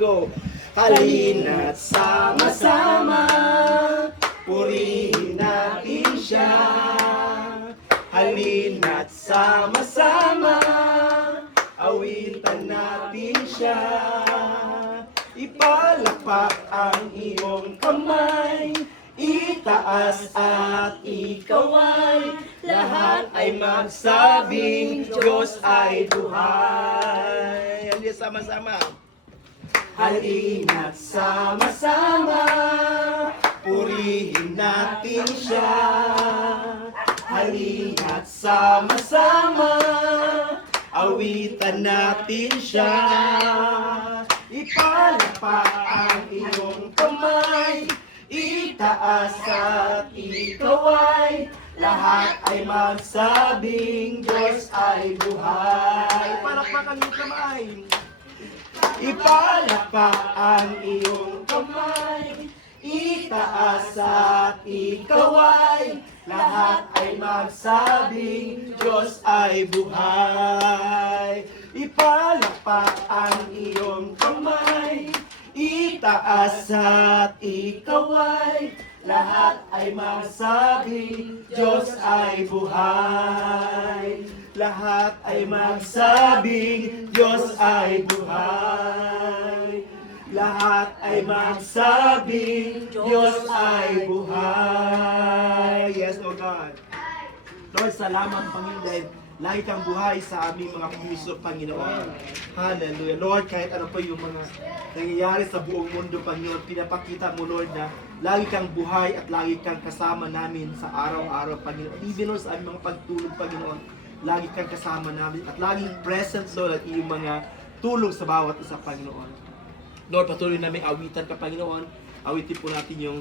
Go! Halina't sama-sama, purihin natin siya. Halina't sama-sama, awitan natin siya. Ipalakpak ang iyong kamay, itaas at ikaw ay lahat ay magsabing Diyos ay buhay. Halina't sama-sama. Halina't sama-sama, purihin natin siya. Halina't sama-sama, awitan natin siya. Ipalakpak ang iyong kamay, itaas at ikaw ay lahat ay magsabing Diyos ay buhay. Palakpakan ang kamay. Ipalakpak ang iyong kamay, itaas at ikaw ay lahat ay magsabing Diyos ay buhay. Ipalakpak ang iyong kamay, itaas at ikaw ay lahat ay magsabing Diyos ay buhay. Lahat ay magsabing Diyos ay buhay. Lahat ay magsabing Diyos ay buhay. Yes, Lord God. Lord, salamat Panginoon dahil lagi kang buhay sa aming mga puso, Panginoon. Hallelujah. Lord, kahit ano pa yung mga nangyayari sa buong mundo, Panginoon, pinapakita mo, Lord, na lagi kang buhay at lagi kang kasama namin sa araw-araw, Panginoon. Even Lord, sa aming mga pagtulog, Panginoon, lagi kang kasama namin at laging present, Lord, at iyong mga tulong sa bawat isa, Panginoon. Lord, patuloy namin awitan ka, Panginoon. Awitin po natin yung